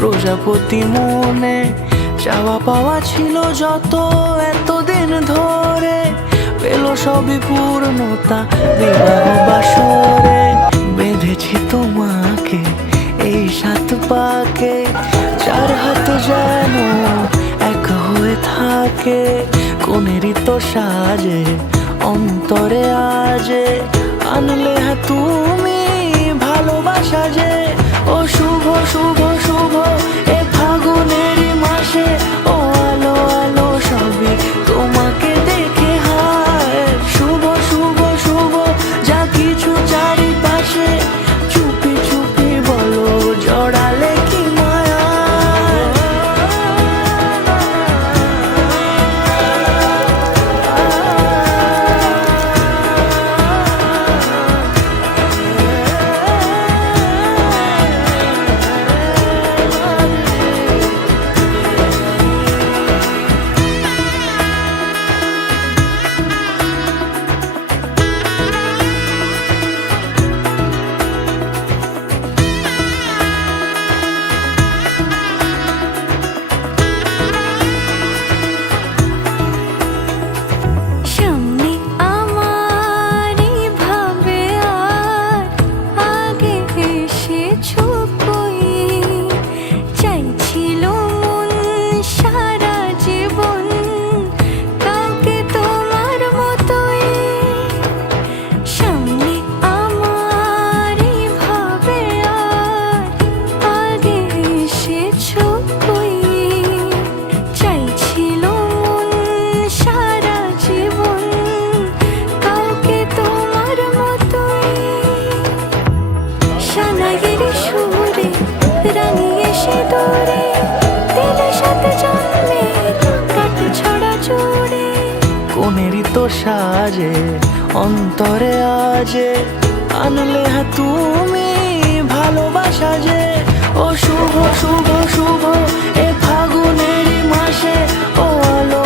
প্রজাপতি মনে চাওয়া পাওয়া ছিল যত এতদিন ধরে, পেল সবই পূর্ণতা বিবাহ বাসরে। বেঁধেছি তোমাকে এই সাত পাকে, চার হাত যেন এক হয়ে থাকে। কোনেরই তো সাজে অন্তরে আজে, আনলে তুমি ভালোবাসা যে। ও শুভ শুভ শুভ এ ফাগুনেরই মাসে, ও আলো আলো সবই তোমাকে দেখে হায়। শুভ শুভ শুভ যা কিছু চারিপাশে, চুপি চুপি বলো জড়ালে কি মায়া। কোনেরই তো সাজে অন্তরে আজে, আনলে তুমি ভালোবাসা যে। ও শুভ শুভ শুভ এ ফাগুনেরই মাসে, ও আলো